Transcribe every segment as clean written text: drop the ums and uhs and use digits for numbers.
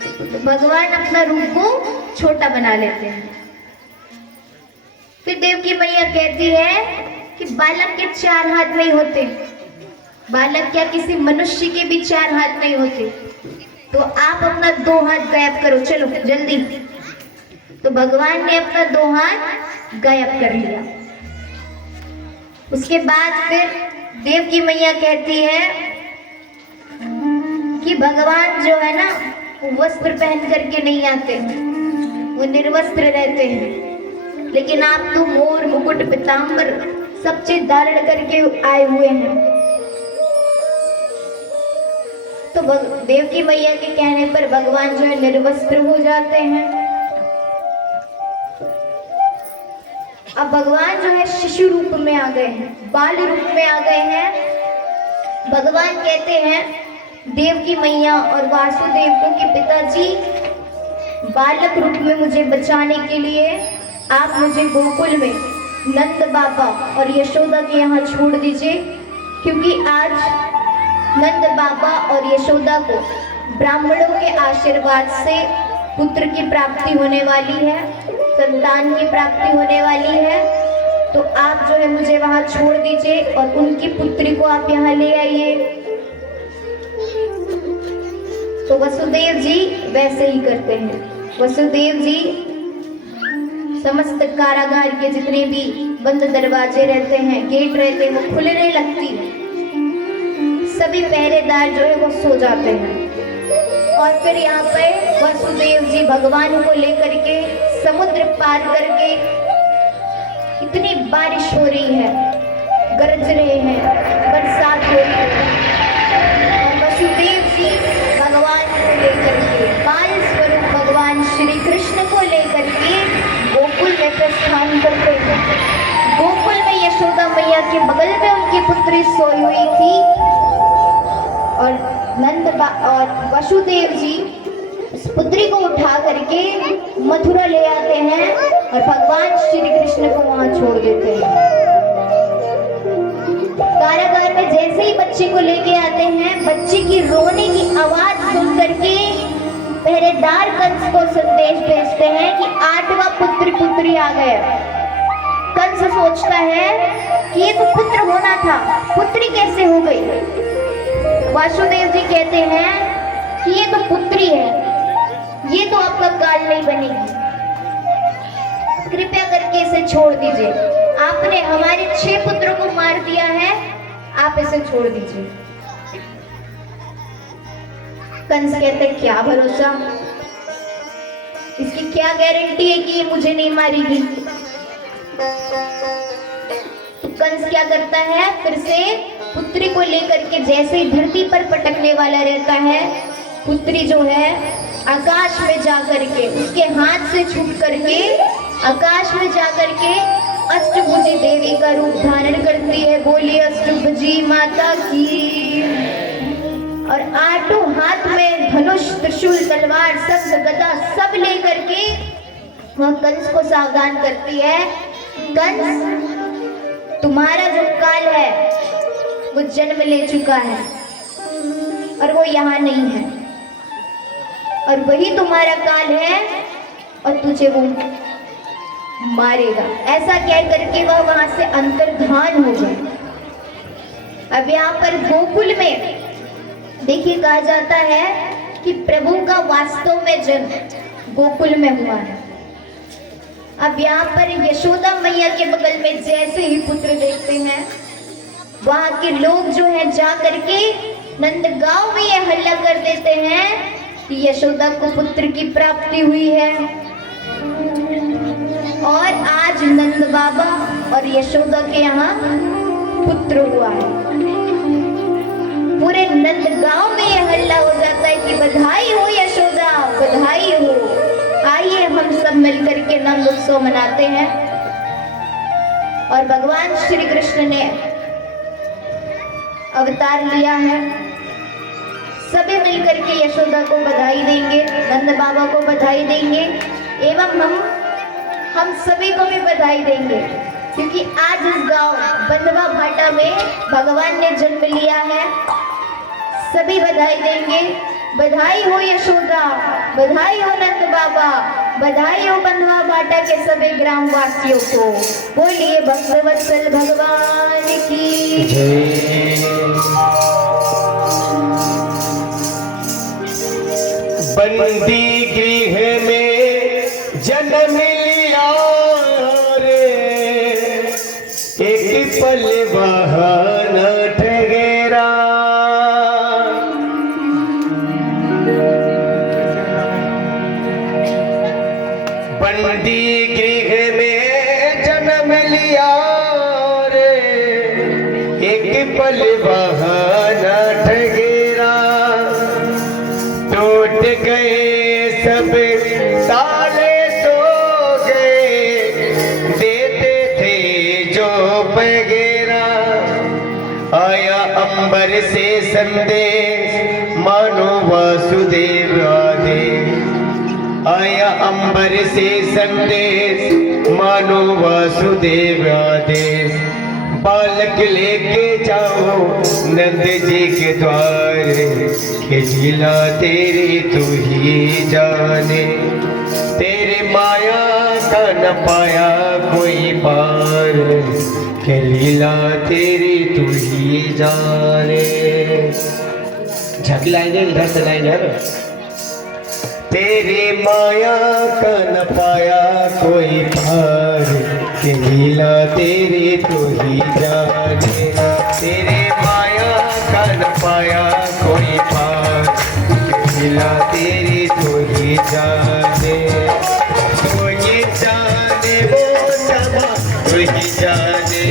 तो भगवान अपना रूप को छोटा बना लेते हैं। फिर देवकी मैया कहती है कि बालक के 4 हाथ नहीं होते, बालक क्या किसी मनुष्य के भी 4 हाथ नहीं होते, तो आप अपना 2 हाथ गायब करो, चलो जल्दी। तो भगवान ने अपना 2 हाथ गायब कर लिया। उसके बाद फिर देवकी मैया कहती है कि भगवान जो है ना वो वस्त्र पहन करके नहीं आते, वो निर्वस्त्र रहते हैं, लेकिन आप तो मोर मुकुट पीतांबर सब चीज धारण करके आए हुए हैं। तो देवकी मैया के कहने पर भगवान जो है निर्वस्त्र हो जाते हैं। अब भगवान जो है शिशु रूप में आ गए हैं, बाल रूप में आ गए हैं। भगवान कहते हैं देवकी मैया और वासुदेव को कि पिताजी, बालक रूप में मुझे बचाने के लिए आप मुझे गोकुल में नंद बाबा और यशोदा के यहाँ छोड़ दीजिए, क्योंकि आज नंद बाबा और यशोदा को ब्राह्मणों के आशीर्वाद से पुत्र की प्राप्ति होने वाली है, संतान की प्राप्ति होने वाली है। तो आप जो है मुझे वहां छोड़ दीजिए और उनकी पुत्री को आप यहाँ ले आइए। तो वसुदेव जी वैसे ही करते हैं। वसुदेव जी समस्त कारागार के जितने भी बंद दरवाजे रहते हैं, गेट रहते हैं, वो खुलने लगती है। सभी पहरेदार जो है वो सो जाते हैं और फिर यहाँ पे वसुदेव जी भगवान को लेकर के समुद्र पार करके, इतनी बारिश हो रही है, गरज रहे हैं, बरसात हो रही है, और वसुदेव जी भगवान को लेकर के, बाल स्वरूप भगवान श्री कृष्ण को लेकर के गोकुल में प्रस्थान करते हैं। गोकुल में यशोदा मैया के बगल में उनकी पुत्री सोई हुई थी और और वसुदेव जी उस पुत्री को उठा करके मथुरा ले आते हैं और भगवान श्री कृष्ण को वहां छोड़ देते हैं। कारागार में जैसे ही बच्चे को लेके आते हैं, बच्चे की रोने की आवाज सुन करके पहरेदार कंस को संदेश भेजते हैं कि 8वां पुत्र पुत्री आ गया। कंस सोचता है कि ये तो पुत्र होना था, पुत्री कैसे हो गई। वासुदेव जी कहते हैं कि ये तो पुत्री है, ये तो आपका काल नहीं बनेगी, कृपया करके इसे छोड़ दीजिए। आपने हमारे 6 पुत्रों को मार दिया है, आप इसे छोड़ दीजिए। कंस कहते क्या भरोसा, इसकी क्या गारंटी है कि ये मुझे नहीं मारेगी। तो कंस क्या करता है, फिर से पुत्री को लेकर के जैसे ही धरती पर पटकने वाला रहता है, पुत्री जो है आकाश में जाकर के उसके हाथ से छूट करके आकाश में जाकर के अष्टभुजी देवी का रूप धारण करती है। बोलिए अष्टभुजी माता की। और 8 हाथ में धनुष, त्रिशूल, तलवार, शंख, गदा सब लेकर के वह कंस को सावधान करती है, कंस तुम्हारा जो काल है वो जन्म ले चुका है और वो यहाँ नहीं है, और वही तुम्हारा काल है और तुझे वो मारेगा। ऐसा कह करके वह वहां से अंतर्धान हो गया। अब यहाँ पर गोकुल में देखिए कहा जाता है कि प्रभु का वास्तव में जन्म गोकुल में हुआ है। अब यहाँ पर यशोदा मैया के बगल में जैसे ही पुत्र देखते हैं, वहां के लोग जो है जा करके नंदगांव में ये हल्ला कर देते हैं कि यशोदा को पुत्र की प्राप्ति हुई है। और आज नंद बाबा और यशोदा के यहाँ पुत्र हुआ है। पूरे नंदगांव में ये हल्ला हो जाता है कि बधाई हो यशोदा, बधाई हो। आइए हम सब मिलकर के नंद उत्सव मनाते हैं। और भगवान श्री कृष्ण ने अवतार लिया है, सभी मिलकर के यशोदा को बधाई देंगे, नंद बाबा को बधाई देंगे, एवं हम सभी को भी बधाई देंगे, क्योंकि आज इस गांव बंधवा भाटा में भगवान ने जन्म लिया है। सभी बधाई देंगे। बधाई हो यशोदा, बधाई हो नंद बाबा, बधाई हो बंधुआ बाटा के सभी ग्रामवासियों को। बोलिए भक्तवत्सल भगवान की जय। बंदी गृह में जन्म लिया रे, एक पल वहाँ न ठहरा। बंदी गृह में जन्म लिया रे, एक पल वहाँ न ठहरा। टूट गए सब ताले, सो गए देते थे जो पैगेरा। आया अंबर से संदेश मानो वासुदेव आदेश। आया अंबर से संदेश मानो वासुदेव आदेश। बालक लेके जाओ नंद जी के द्वार, खिला तेरी तू ही जाने। तेरे माया का न पाया कोई पार, लीला तेरी तू ही जाने। झक लाएंगे इधर से लाएंगे है ना। तेरी माया का न पाया कोई पार, कि लीला तेरी तू ही जाने। तेरे माया का न पाया कोई पार, कि लीला तेरी तू ही जाने। तू ही जाने वो समा, तू ही जाने,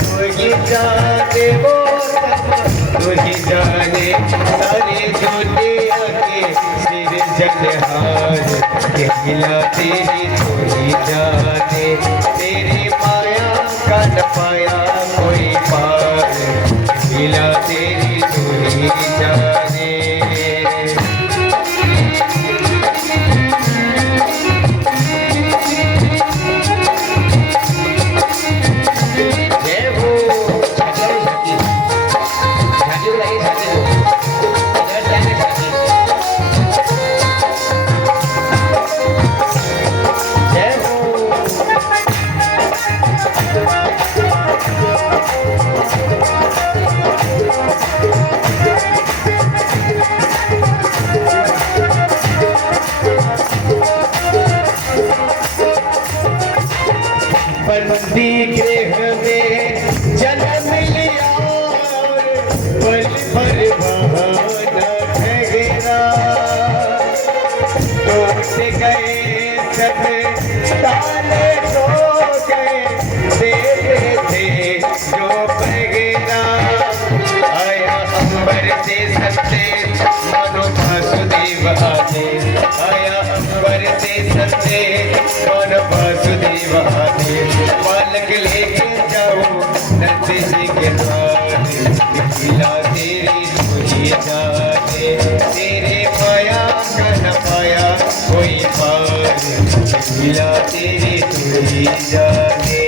तू ही जाने वो समा, तू ही जाने। सारे दुनिया के सिर जनहार, के लीला तेरी तू ही जाने। तेरी माया का न पाया कोई पार, लीला तेरी तू ही जाने। बंदी गृह में जन्म लिया, पल भर वहाँ न ठहरा। टूट गए सब ताले, सो गए देते थे जो पैगेरा। आया अंबर से संदेश मानो वासुदेव आदेश। आया अंबर से संदेश मानो वासुदेव आदेश। बालक लेके जाओ नंद जी के द्वार, लीला तेरी तू ही जाने। तेरे माया का न पाया कोई पार, लीला तेरी तू ही जाने।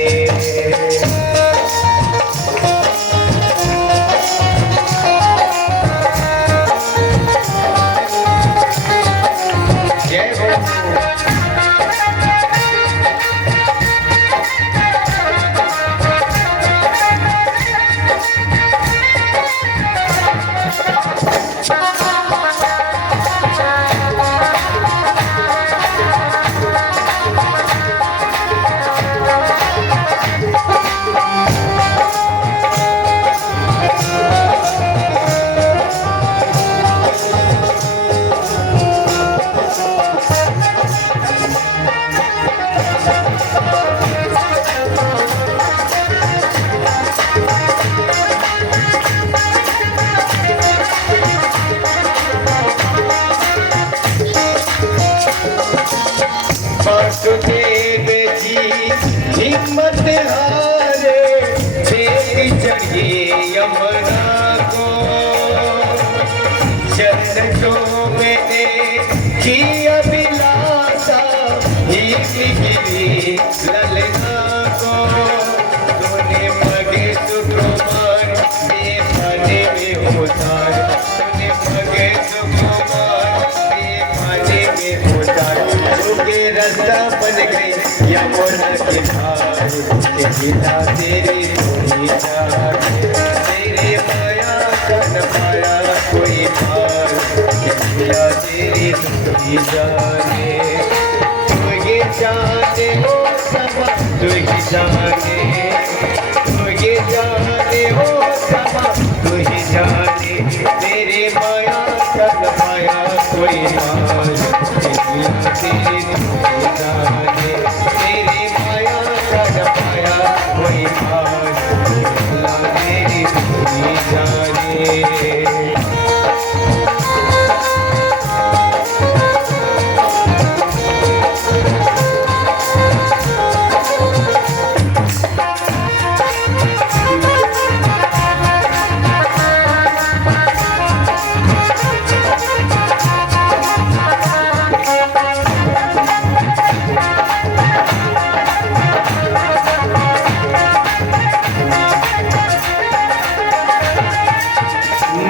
वासुदेव जी हिम्मत हारे, देख चढ़िए यमुना को। चरणों में की अभिलाषा, गिरी ललना को। तूने मगे सुकुमार, ये पाने में उतार, तूने मगे सुकुमार नशा बन गई यमुना की धार के लीला तेरी कोई जाने तेरे माया का न पाया कोई पार के लीला तेरी कोई जाने तू ये जाने हो समा तू ही जाने तू ये जाने हो समा तू ही जाने तेरे माया का न पाया कोई पार तेरे जाने तेरे माया का न पाया कोई पार तेरी जाने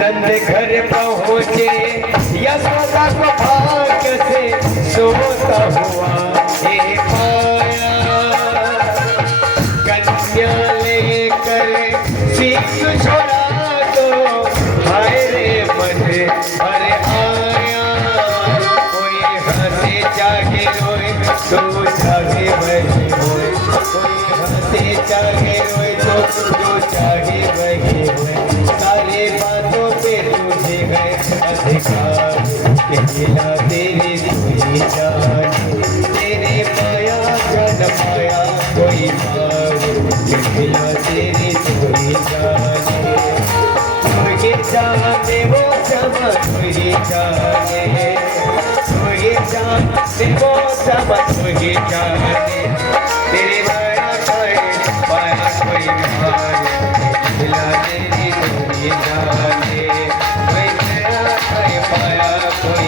नंद घर पहुँचे यशोदा को भाग्य से सोता हुआ ये पाया कन्या लेकर सीख छोड़ा तो हाय रे मन अरे आया कोई हंसे जागे रोए तो जागे वही रोए कोई हंसे जागे रोए तो जागे वही रोए सारे बातों पे तुझे है अधिकार कहला तेरे तुझे जाने तेरे माया का न पाया कोई पार कहला तेरे तुझे जाने तुझे जाने वो सब तुझे जाने तुझे जाने वो सब तुझे जाने तेरे माया का पाया कोई पार कहला तेरे जाने मैं पाया कोई